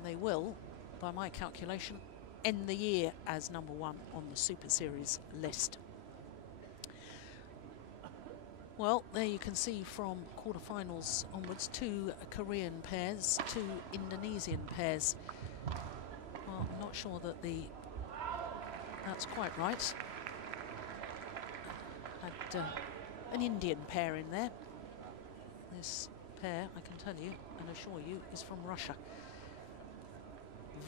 and they will, by my calculation, end the year as #1 on the Super Series list. Well, there you can see from quarterfinals onwards, 2 Korean pairs, 2 Indonesian pairs. Well, I'm not sure that that's quite right. Had an Indian pair in there. This pair, I can tell you and assure you, is from Russia.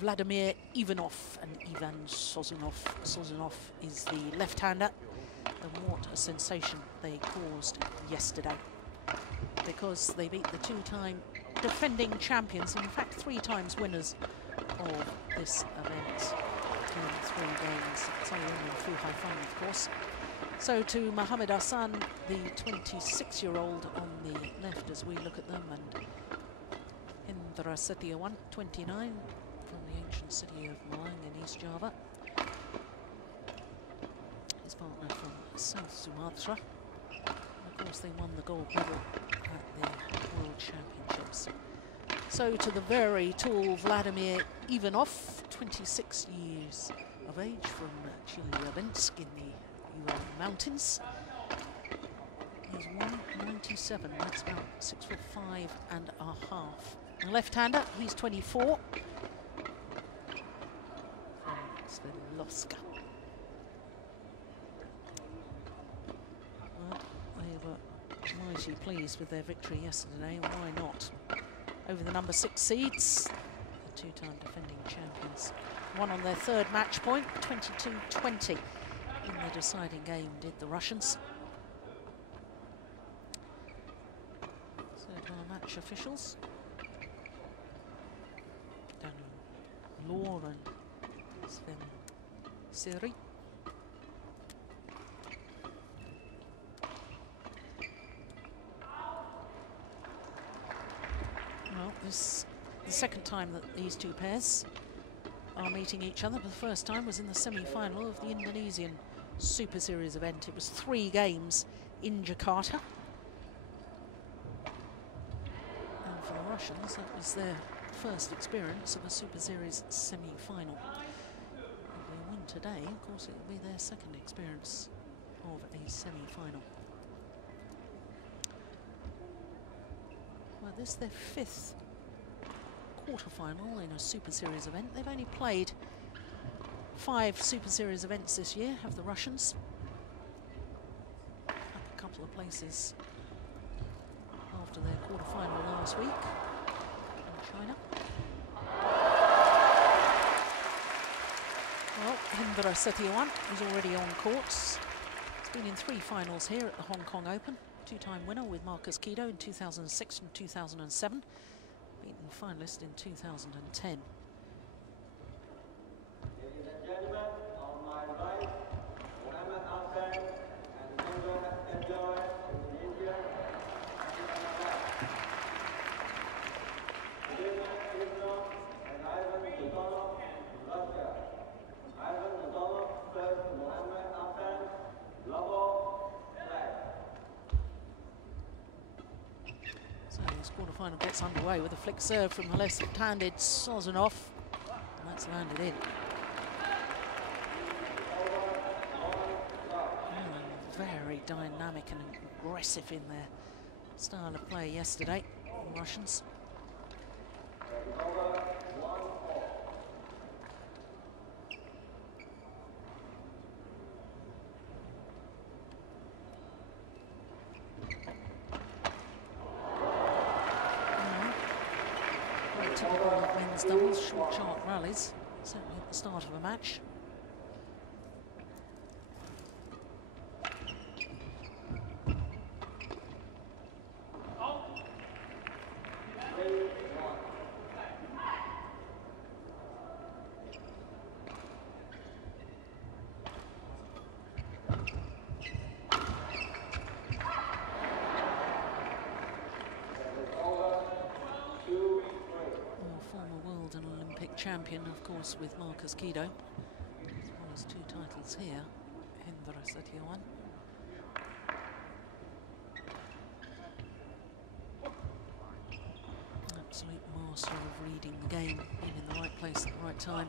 Vladimir Ivanov and Ivan Sozonov. Sozonov is the left-hander, and what a sensation they caused yesterday, because they beat the 2-time defending champions, in fact 3 times winners of this event in 3 games. So only through high fun, of course. So to Mohammad Ahsan, the 26-year-old on the left as we look at them, and Hendra Setiawan, 29, from the ancient city of Malang in East Java. His partner from South Sumatra. And of course they won the gold medal at the World Championships. So to the very tall Vladimir Ivanov, 26 years of age, from Chelyabinsk in the Ural Mountains. He's 197, that's about 6'5.5". The left-hander, he's 24. From Sverdlovsk. Well, they were mighty pleased with their victory yesterday, why not? Over the #6 seeds, the 2-time defending champions. Won on their 3rd match point, 22-20. In the deciding game did the Russians. So to our match officials, Lauren Sven Siri. Well, this is the 2nd time that these 2 pairs are meeting each other. The first time was in the semi-final of the Indonesian Super Series event. It was 3 games in Jakarta. And for the Russians, that was their first experience of a Super Series semi-final. If they win today, of course, it will be their 2nd experience of a semi-final. Well, this is their 5th quarter-final in a Super Series event. They've only played 5 Super Series events this year, have the Russians. Up a couple of places after their quarter-final last week in China. Well, Hendra Setiawan is already on courts. He's been in 3 finals here at the Hong Kong Open. 2-time winner with Marcus Kido in 2006 and 2007. Beaten finalist in 2010. Ladies and gentlemen, on my right, Mohammad Ahsan and Hendra from India. Ivanov and Ivan Sozonov from Russia. Ivan Sozonov serves Mohammad Ahsan, Global flag. So this quarterfinal gets underway with a flick serve from the left-handed Sozonov, and that's landed in. Very dynamic and aggressive in their style of play yesterday, the Russians. Typical of men's doubles, short, sharp rallies, certainly at the start of a match. Champion, of course, with Marcus Kido, as well as 2 titles here, Hendra Setiawan. Absolute master of reading reading the game, being in the right place at the right time.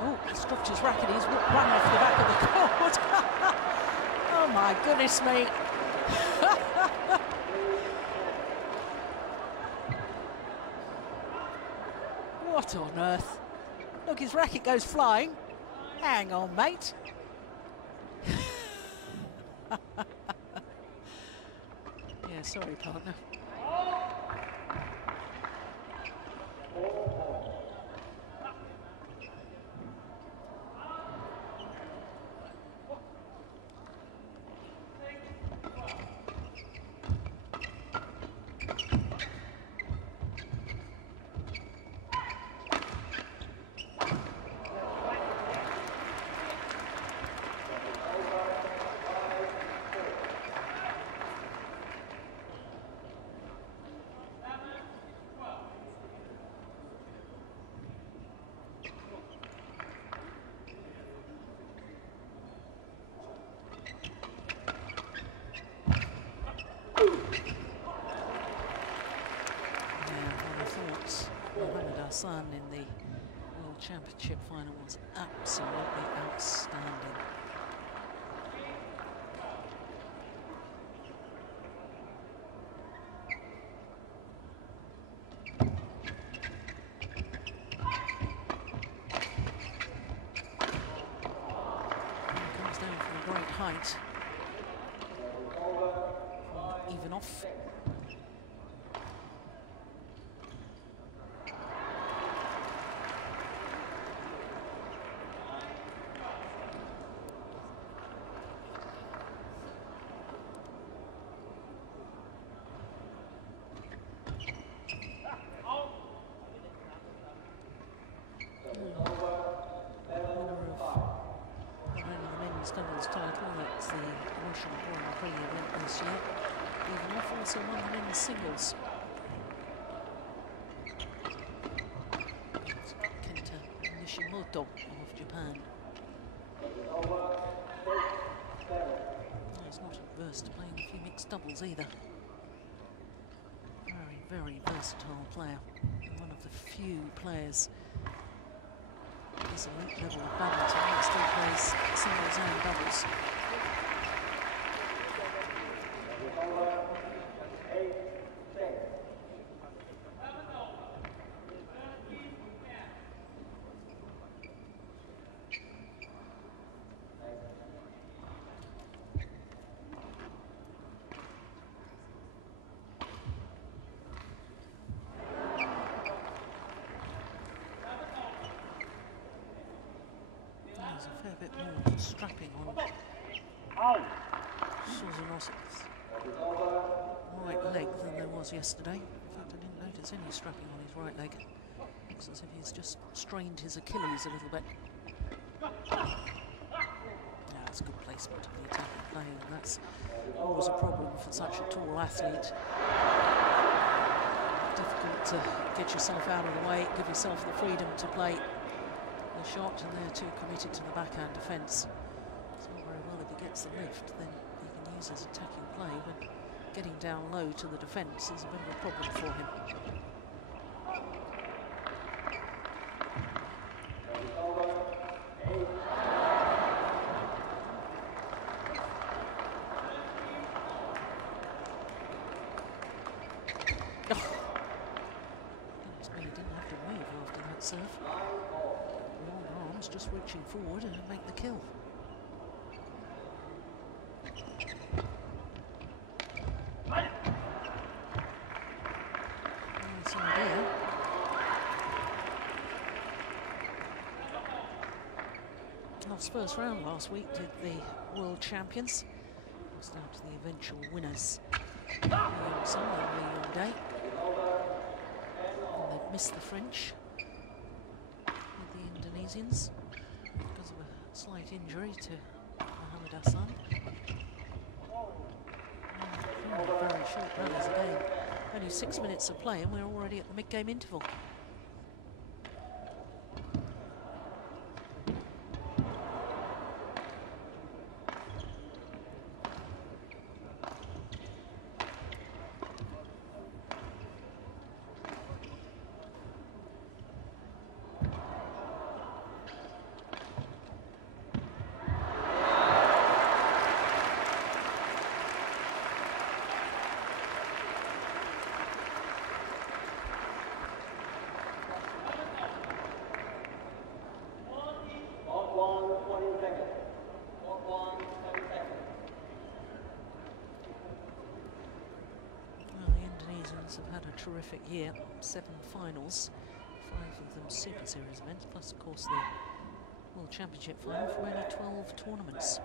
Oh, he's dropped his racket, he's run off the back of the court. Oh my goodness me. What on earth? Look, his racket goes flying. Hang on, mate. Yeah, sorry, partner. Mohammad Ahsan in the World Championship final was absolutely outstanding. He comes down from a great height. Ivanov. Doubles title, that's the Russian Grand Prix event this year. Ivanov also won the men's singles. Kenta Nishimoto of Japan. He's not adverse to playing a few mixed doubles either. Very, very versatile player. One of the few players this elite level of badminton that still plays singles and doubles. There's a fair bit more strapping on Sozonov's right leg than there was yesterday. In fact, I didn't notice any strapping on his right leg. Looks as if he's just strained his Achilles a little bit. Yeah, it's a good placement of the attacking play, and that's always a problem for such a tall athlete. Difficult to get yourself out of the way, give yourself the freedom to play the shot, and they're too committed to the backhand defence. It's not very well if he gets the lift, then he can use his attacking play, but getting down low to the defence is a bit of a problem for him. He didn't have to move after that serve. Long arms just reaching forward and make the kill. Nice idea. Lost first round last week did the world champions. Lost out to the eventual winners. Ahsan early on day. And they've missed the French with the Indonesians because of a slight injury to Mohammad Ahsan. Very short runners again. Only 6 minutes of play and we're already at the mid-game interval. Olympics have had a terrific year. 7 finals, 5 of them Super Series events, plus of course the World Championship final from only 12 tournaments.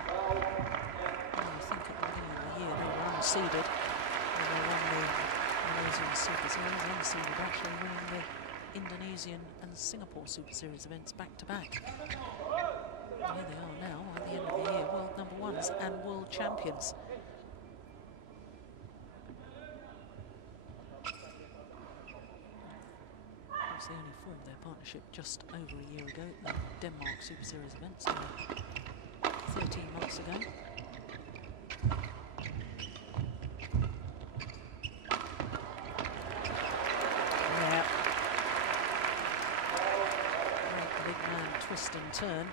I think at the beginning of the year they were unseeded when they won the Malaysian Super Series, unseeded actually winning the Indonesian and Singapore Super Series events back to back. Here they are now at the end of the year, world number 1s and world champions. Of course, they only formed their partnership just over a year ago at the Denmark Super Series events, 13 months ago. Yeah. Make the big man twist and turn.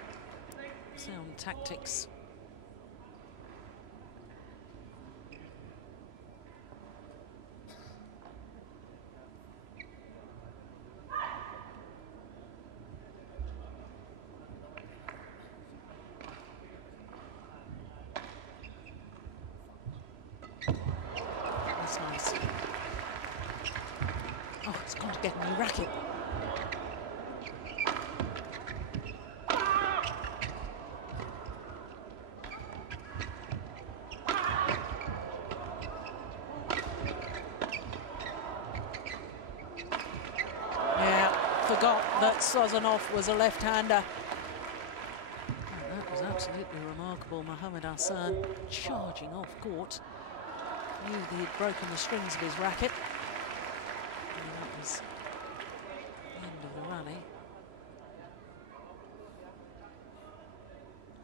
Sound tactics. That's nice. Oh, it's got to get a new racket. Forgot that Sozonov was a left-hander. That was absolutely remarkable. Mohammad Ahsan charging off court. Knew that he'd broken the strings of his racket. And that was the end of the rally.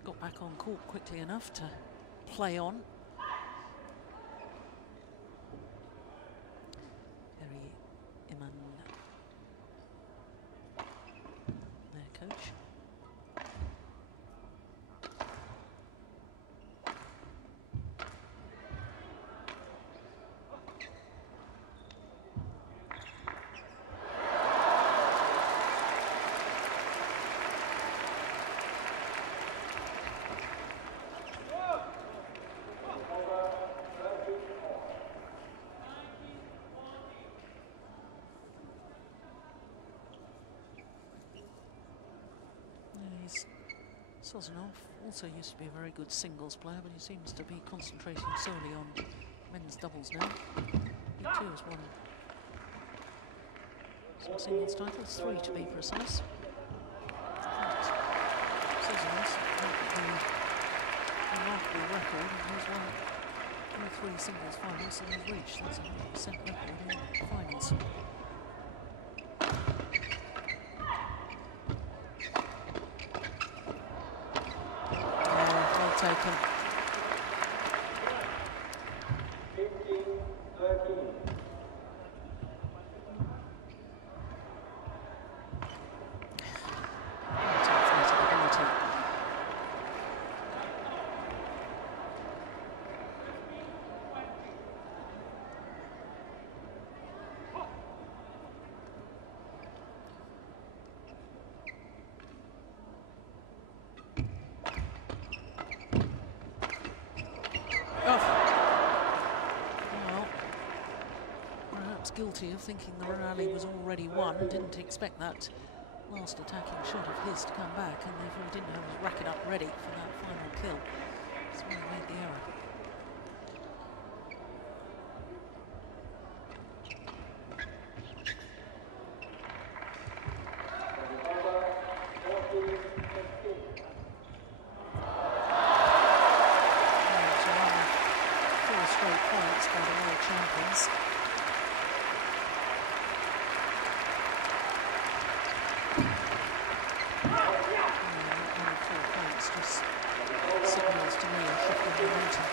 Got back on court quickly enough to play on. Coach. Sozonov also used to be a very good singles player, but he seems to be concentrating solely on men's doubles now. He too has won some singles titles, 3 to be precise. Sozonov's a remarkable record. He's won all 3 singles finals that he's reached. That's a 100% record in finals. Taken. 15-13. Guilty of thinking the rally was already won. Didn't expect that last attacking shot of his to come back, and therefore he didn't have his racket up ready for that final kill. That's why he made the error. Four straight points by the world champions. Signals to me a shift in momentum.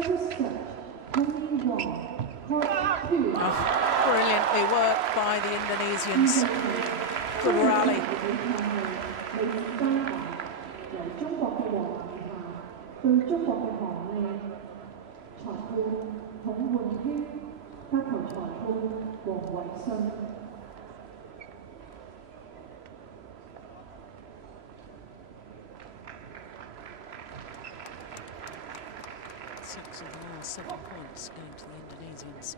Brilliantly worked by the Indonesians. Good rally. Six of the last 7 points going to the Indonesians.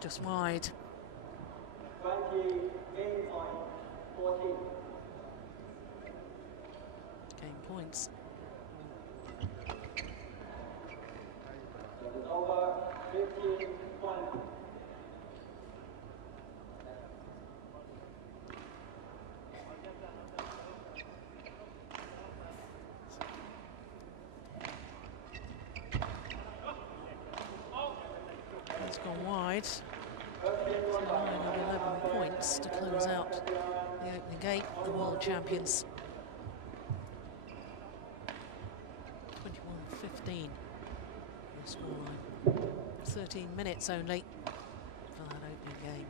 Just wide. 20, game point, 14. Game points. That is over, 15, 20. It's gone wide. 9 of 11 points to close out the opening game, the world champions. 21-15 the scoreline. 13 minutes only for that opening game.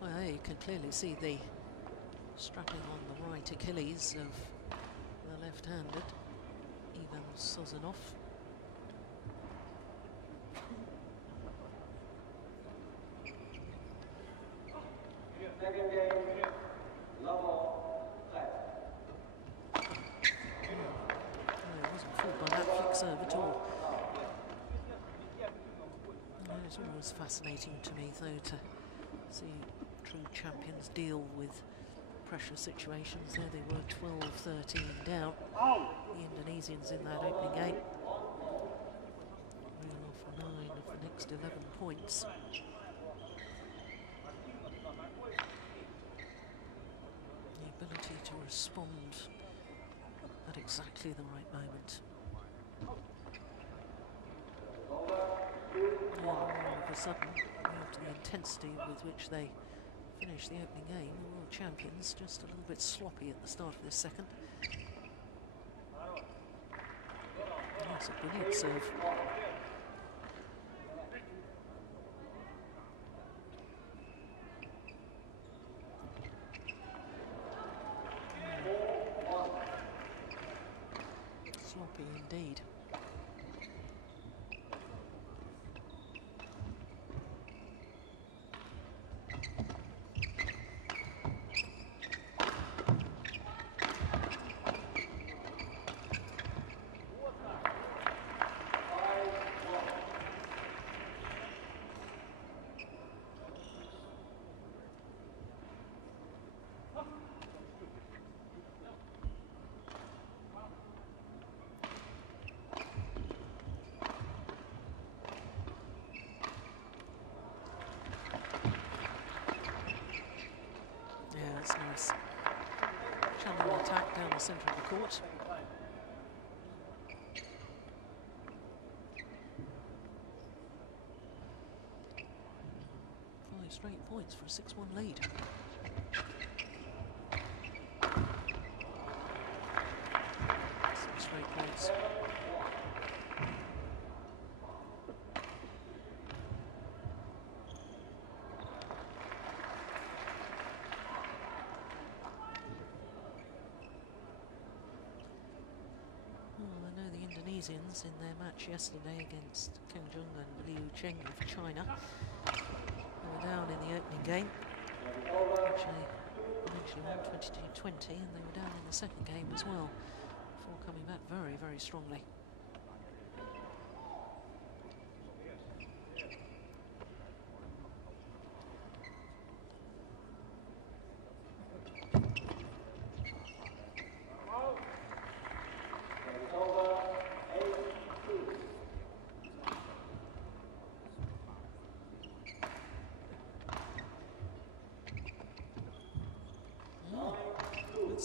Well, you can clearly see the strapping on the right Achilles of the left-handed Ivanov Sozonov. Second game, level, set. He wasn't fooled by that flick serve at all. It's always fascinating to me, though, to see true champions deal with pressure situations. There they were 12-13 down, the Indonesians in that opening game. Reel off 9 of the next 11 points. The ability to respond at exactly the right moment. And all of a sudden, after the intensity with which they finished the opening game, the world champions just a little bit sloppy at the start of this second. That's a brilliant serve. Sloppy indeed. Nice. Channel attack down the centre of the court. straight points for a 6-1 lead. Some straight points. In their match yesterday against Kowloon and Liu Cheng of China. They were down in the opening game, which they eventually won 22-20, and they were down in the second game as well, before coming back very, very strongly.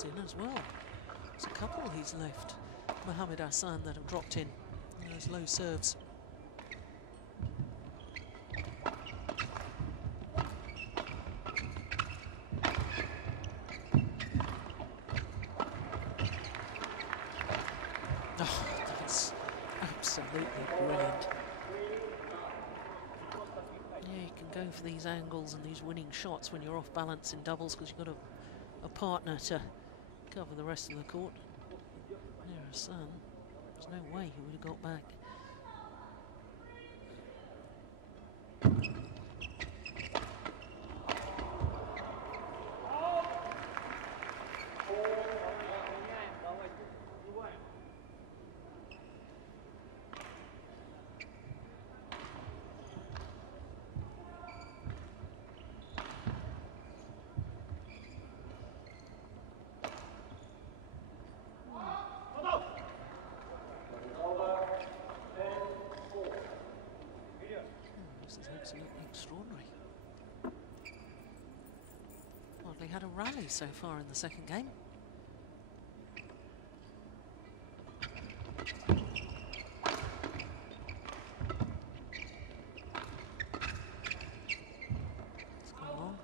In as well. There's a couple he's left, Mohammad Ahsan, that have dropped in those low serves. Oh, that's absolutely brilliant. Yeah, you can go for these angles and these winning shots when you're off balance in doubles because you've got a partner to cover the rest of the court. There, Ahsan, there's no way he would have got back. Extraordinary. Hardly had a rally so far in the second game. It's gone long.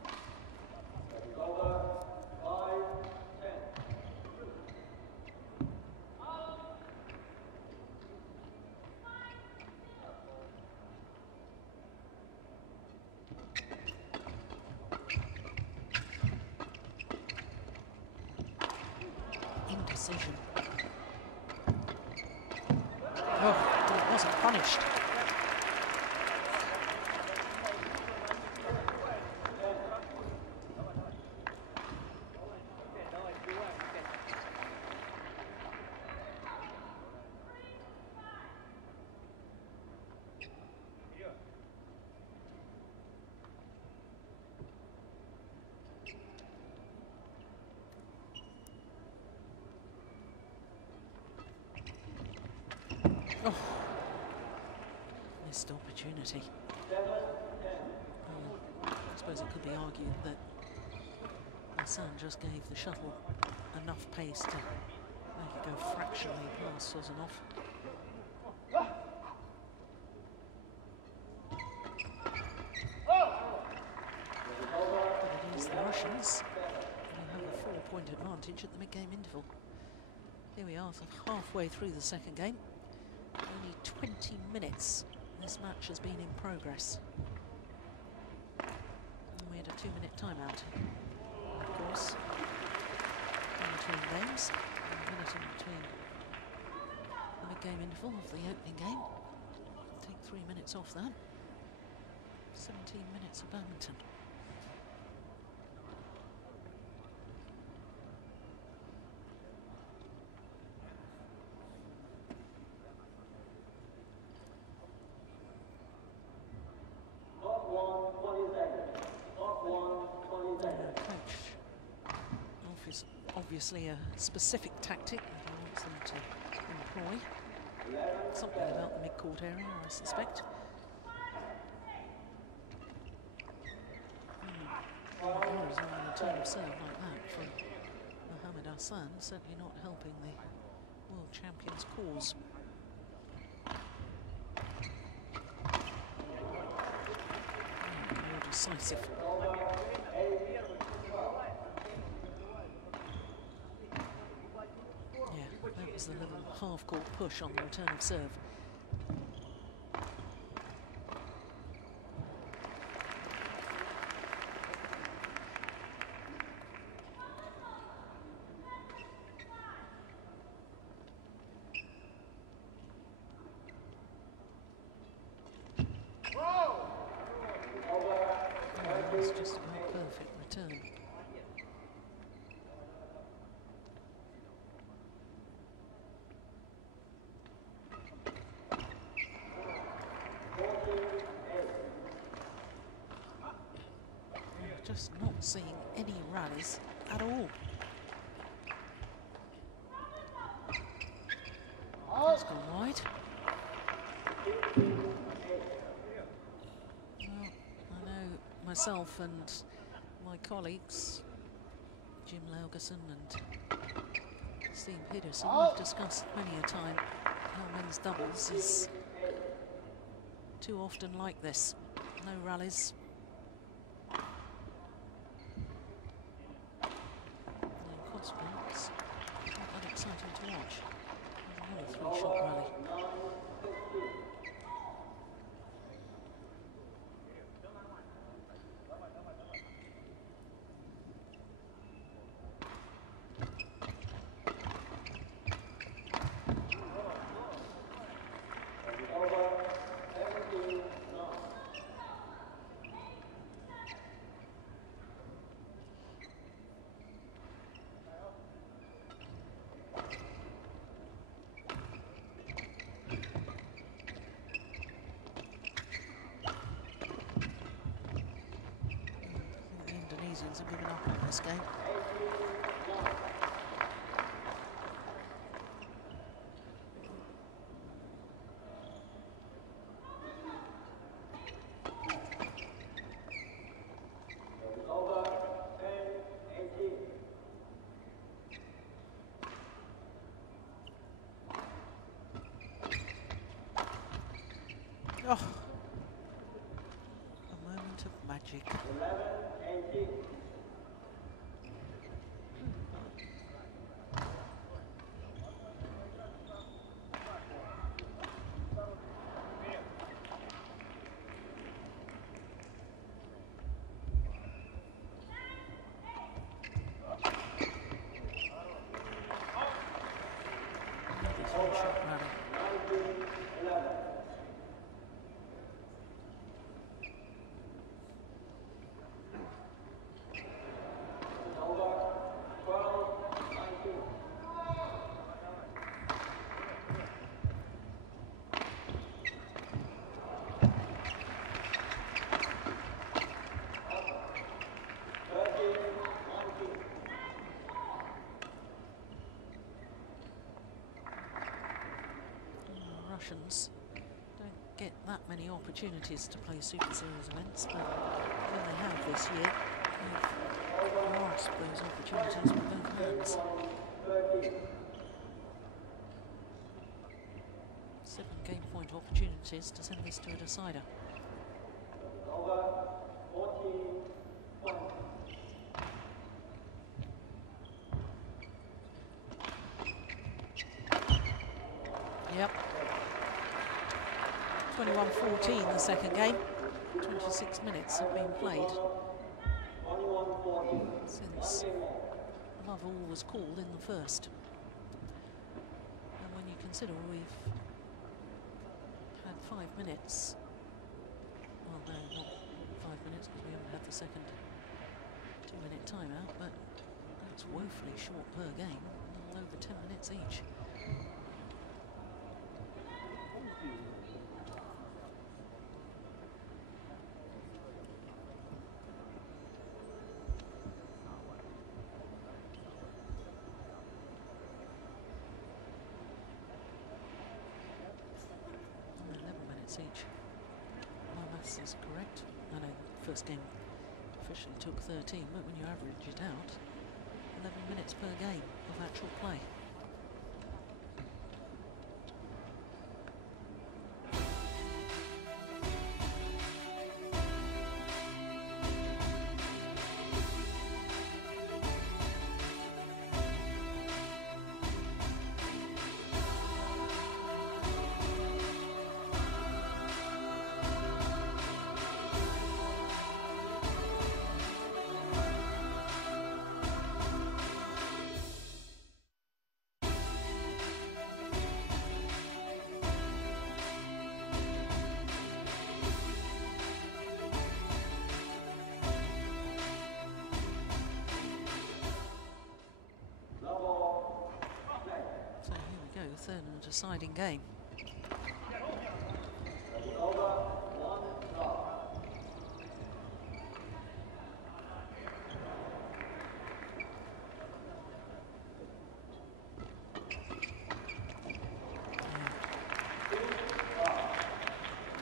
Indecision. Oh, but it wasn't punished. Oh, missed opportunity. I suppose it could be argued that Ahsan just gave the shuttle enough pace to make it go fractionally past Sozonov. But it is the Russians who have a 4-point advantage at the mid-game interval. Here we are, halfway through the second game. Only 20 minutes this match has been in progress. And we had a 2-minute timeout, of course, in between games. A minute in between the mid-game interval of the opening game. Take 3 minutes off that. 17 minutes of badminton. Obviously a specific tactic that he wants them to employ. Something about the mid-court area, I suspect. Horizontal return of serve like that from Mohammad Ahsan, certainly not helping the world champion's cause. More decisive. was the little half-court push on the return of serve. It's just about perfect return. Just not seeing any rallies at all. That's gone wide. Well, I know myself and my colleagues, Jim Laugerson and Steve Peterson, have discussed many a time how men's doubles is too often like this. No rallies. Consequence, not that exciting to watch. There's another three-shot rally. Have given up on this game. Oh, a moment of magic. 11-18. Russians don't get that many opportunities to play Super Series events, but when they have this year, they've grasped those opportunities with both hands. 7 game point opportunities to send this to a decider. Yep. 21-14 the second game. 26 minutes have been played since Love All was called in the first. And when you consider we've had 5 minutes, well no, not 5 minutes because we haven't had the second 2-minute timeout, but that's woefully short per game, a little over 10 minutes each. Each. My maths is correct. I know the first game officially took 13, but when you average it out, 11 minutes per game of actual play. third and deciding game.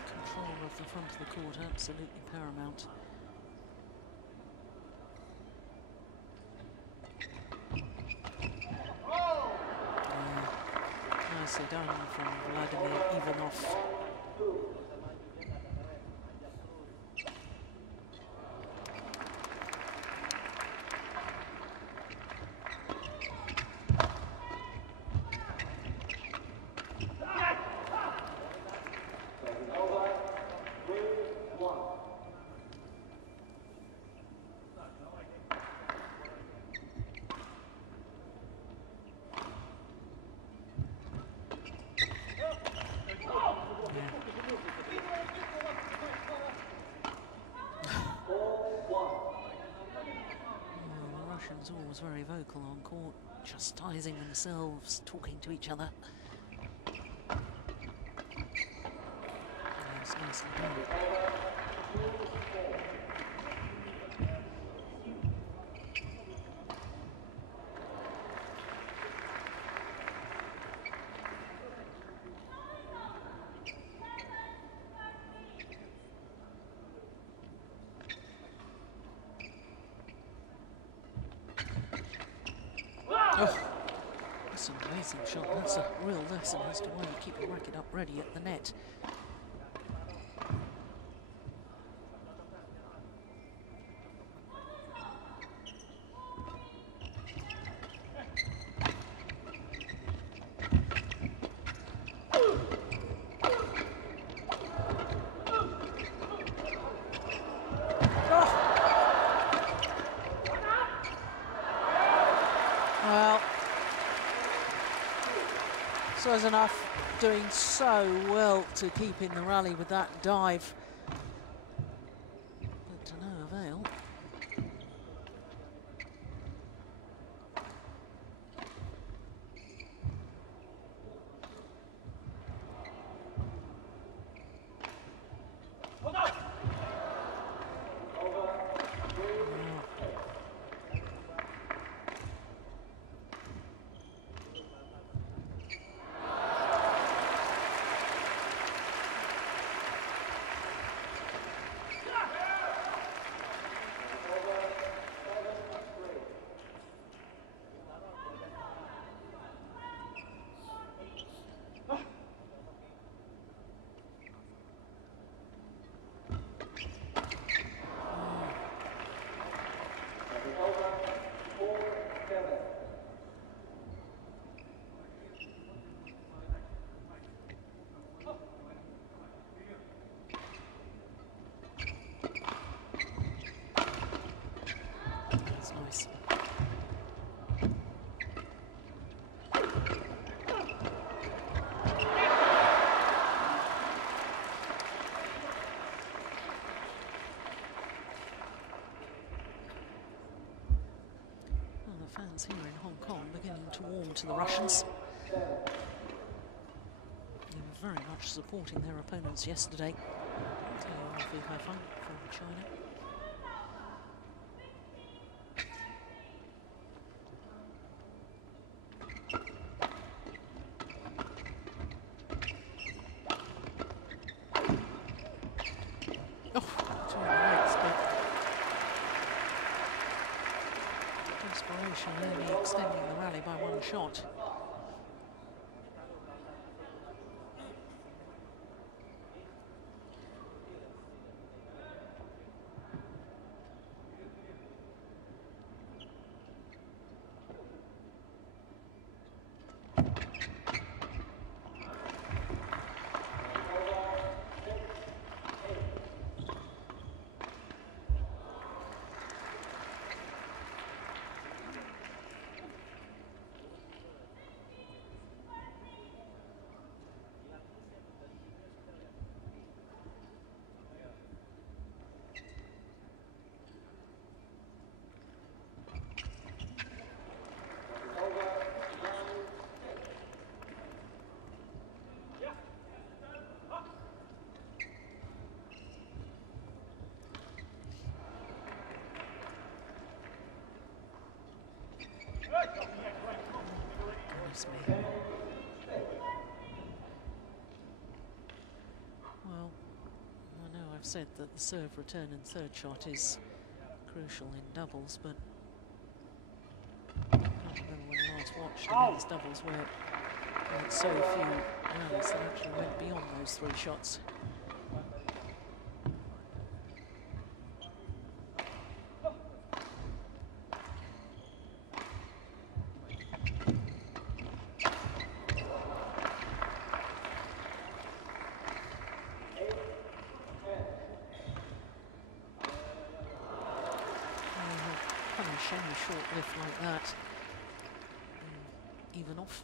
Control of the front of the court, absolutely paramount. Nicely done from Vladimir Ivanov. Always very vocal on court, chastising themselves, talking to each other. Yes, nicely done. Oh, that's an amazing shot. That's a real lesson as to why you keep your racket up ready at the net. Well, Sozonov doing so well to keep in the rally with that dive, but to no avail. Nice. Well, the fans here in Hong Kong beginning to warm to the Russians. They were very much supporting their opponents yesterday. So off we have fun for China. Only extending the rally by one shot. Goodness me. Well, I know I've said that the serve, return and third shot is crucial in doubles, but I can't remember when I last watched a men's doubles where we had so few rallies that actually went beyond those 3 shots. Short lift like that. Ivanov.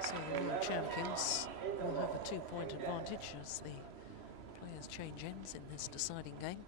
So the world champions will have a 2-point advantage as the players change ends in this deciding game.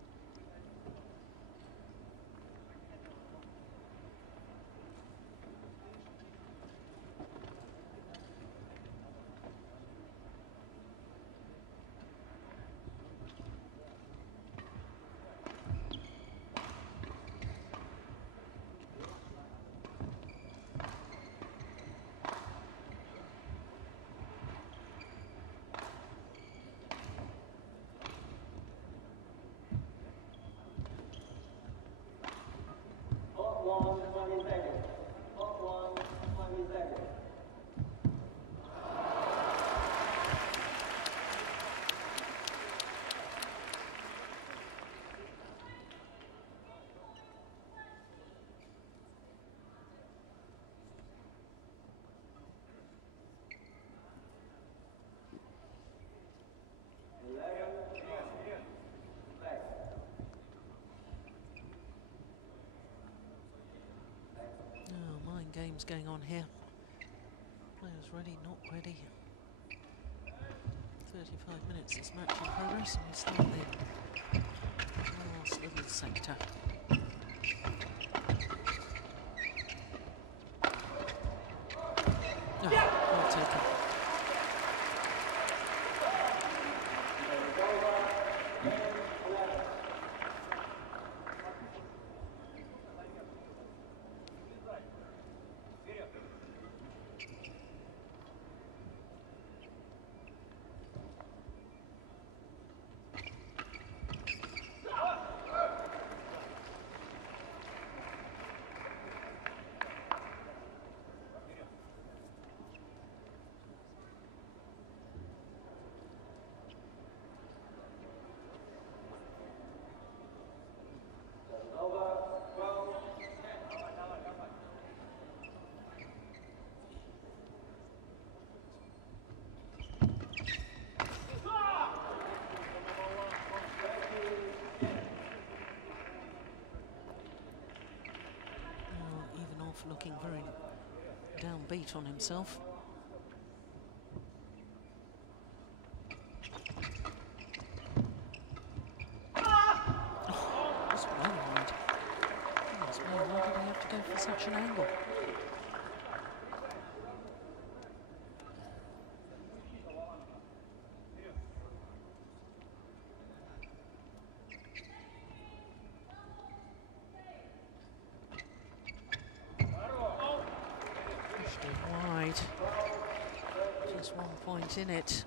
Games going on here. Players ready, not ready. 35 minutes this match in progress, and we start the last little sector. Oh, well taken. Looking very downbeat on himself. Oh, that's well wide. Goodness me, why did he have to go for such an angle? Just 1 point in it.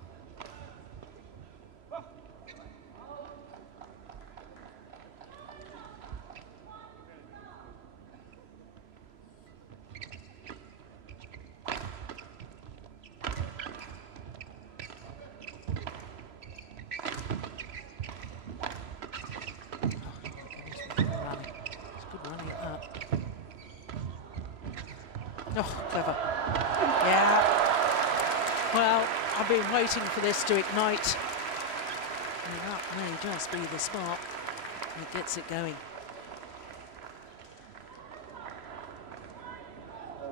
Oh, clever. Yeah. Well, I've been waiting for this to ignite. And that may just be the spark that gets it going. There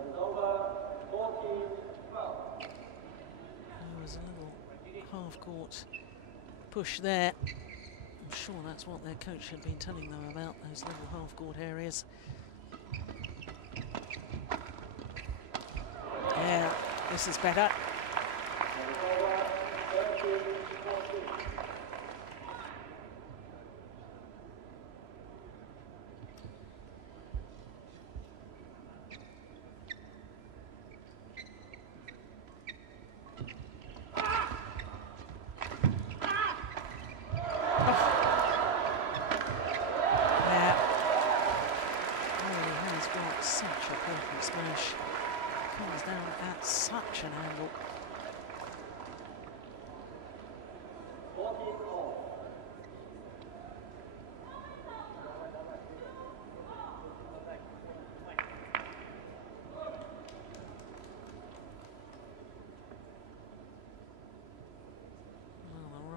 was a little half-court push there. I'm sure that's what their coach had been telling them about, those little half-court areas. Yeah, this is better.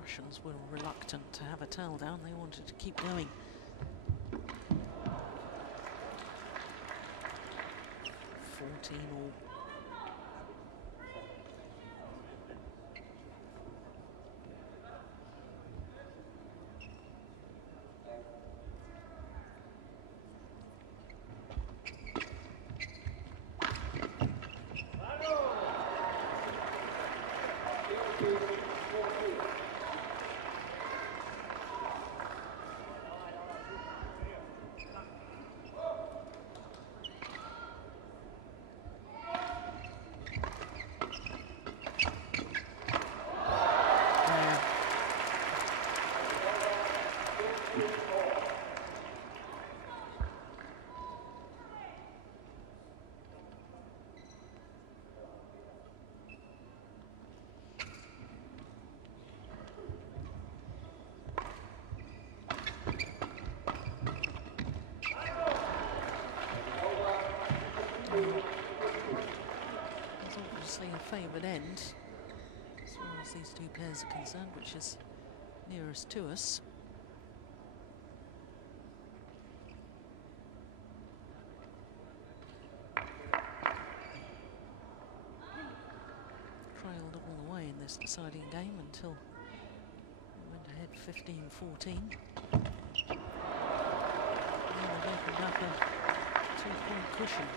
Russians were reluctant to have a towel down. They wanted to keep going. 14 all. A favoured end as far as these two pairs are concerned, which is nearest to us. Trailed all the way in this deciding game until we went ahead 15-14. Now they've opened up a 2-point cushion.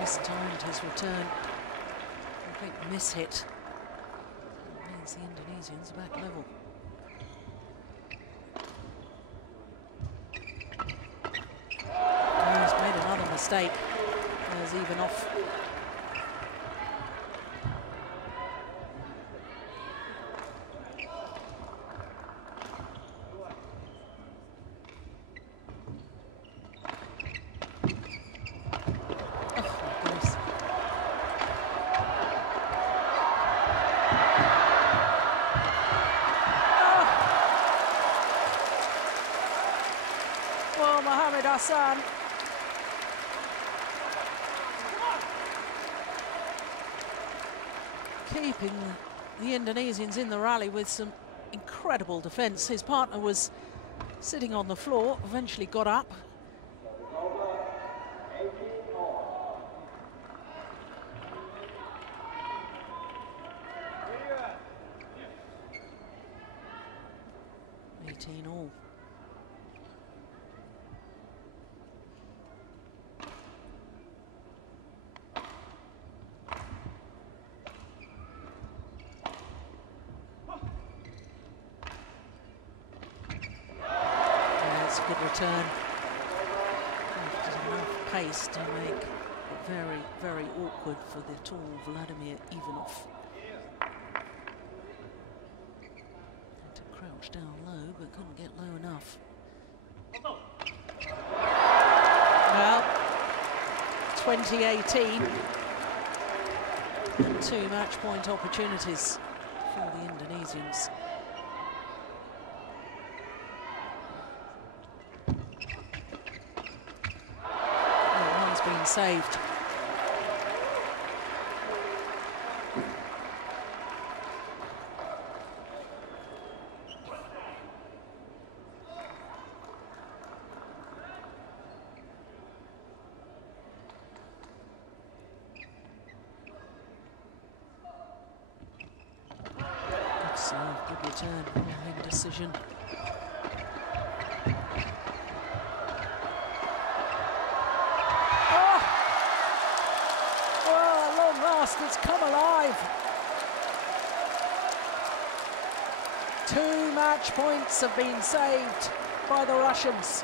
Mistimed his return. Complete miss hit. That means the Indonesians are back level. Oh, he's made another mistake. There's Ivanov. Mohammad Ahsan. Keeping the Indonesians in the rally with some incredible defence. His partner was sitting on the floor, eventually got up. All. That's a good return. There's enough pace to make it very, very awkward for the tall Vladimir Ivanov. 2018. And 2 match point opportunities for the Indonesians. Oh, one's been saved. Good return, in decision. Oh! Well, at long last, it's come alive. 2 match points have been saved by the Russians.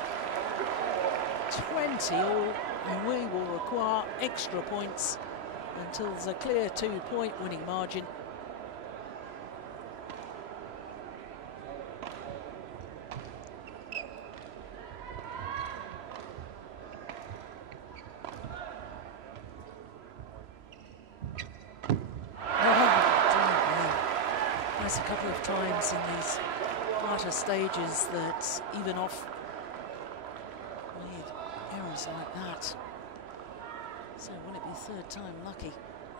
20 all, and we will require extra points until there's a clear 2-point winning margin. A couple of times in these latter stages that Ivanov made errors like that. So will it be 3rd time lucky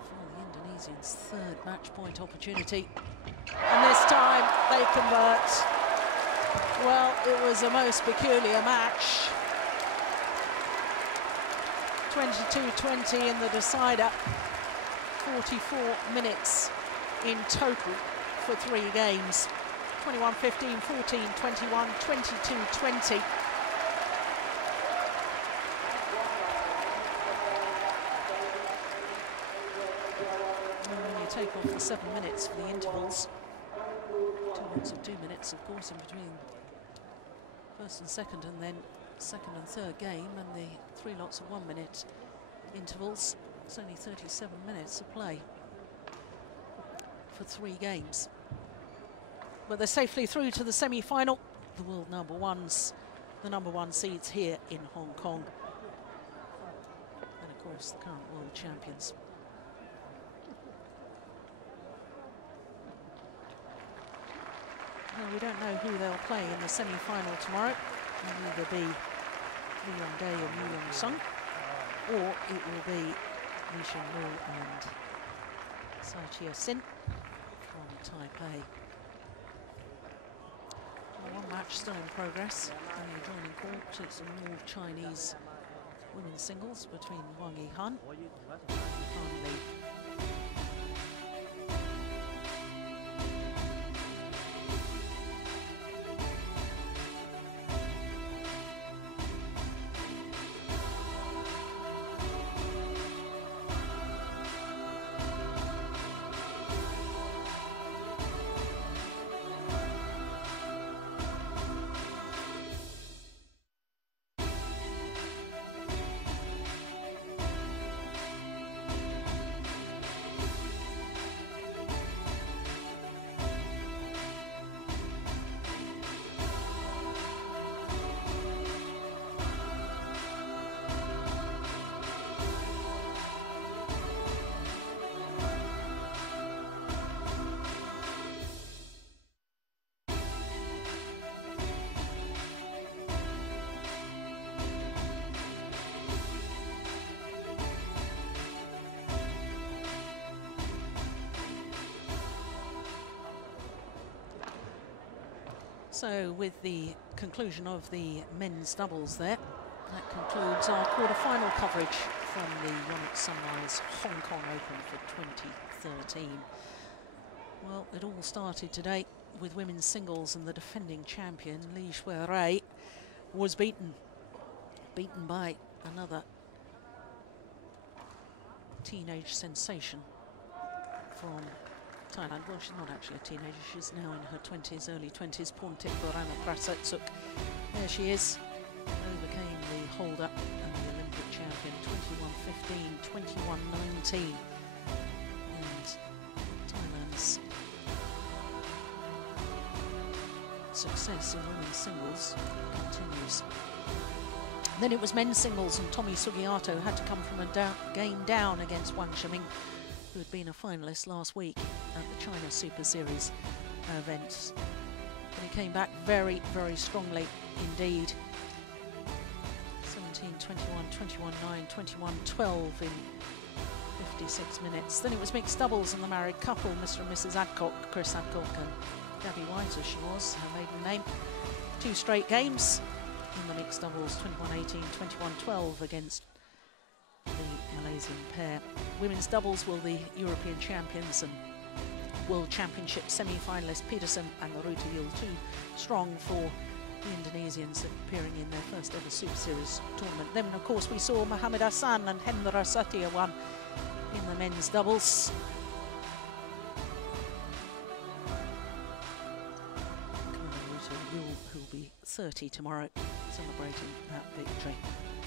for the Indonesians? 3rd match point opportunity. And this time they convert. Well, it was a most peculiar match. 22-20 in the decider. 44 minutes in total for 3 games. 21-15, 14-21, 22-20. And when you take off the 7 minutes for the intervals, 2 lots of 2 minutes, of course, in between 1st and 2nd, and then 2nd and 3rd game, and the 3 lots of 1 minute intervals, it's only 37 minutes of play for 3 games. But they're safely through to the semi-final. The world number 1s, the number 1 seeds here in Hong Kong. And of course, the current world champions. Well, we don't know who they'll play in the semi-final tomorrow. It'll either be Lee Yong-dae and Yu Yong-sung, or it will be Lee Shen-lu and Sai Chia-sin from Taipei. Well, 1 match still in progress. Only joining court, it's a more Chinese women's singles between Wang Yihan and Han Li. So with the conclusion of the men's doubles there, that concludes our quarter-final coverage from the Yonex-Sunrise Hong Kong Open for 2013. Well, it all started today with women's singles, and the defending champion, Li Shuirui, was beaten by another teenage sensation from Thailand. Well, she's not actually a teenager, she's now in her 20s, early 20s, Porntik Boramaprasatsuk. There she is, overcame the hold-up and the Olympic champion, 21-15, 21-19. And Thailand's success in women's singles continues. Then it was men's singles, and Tommy Sugiato had to come from a game down against Wang Shiming, who had been a finalist last week at the China Super Series events. But he came back very, very strongly indeed. 17-21, 21-9, 21-12 in 56 minutes. Then it was mixed doubles and the married couple, Mr. and Mrs. Adcock, Chris Adcock and Gabby White, as she was, her maiden name. 2 straight games in the mixed doubles, 21-18, 21-12 against the Malaysian pair. Women's doubles will the European champions and World Championship semi-finalists Peterson and Marutayul, 2 strong for the Indonesians appearing in their first ever Super Series tournament. Then, of course, we saw Mohammad Ahsan and Hendra Setiawan in the men's doubles. Who will be 30 tomorrow, celebrating that victory.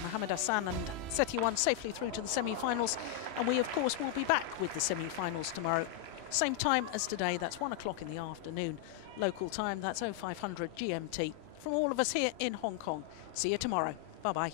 Mohammad Ahsan and Setiawan safely through to the semi-finals, and we, of course, will be back with the semi-finals tomorrow. Same time as today, that's 1 o'clock in the afternoon. Local time, that's 0500 GMT. From all of us here in Hong Kong, see you tomorrow. Bye-bye.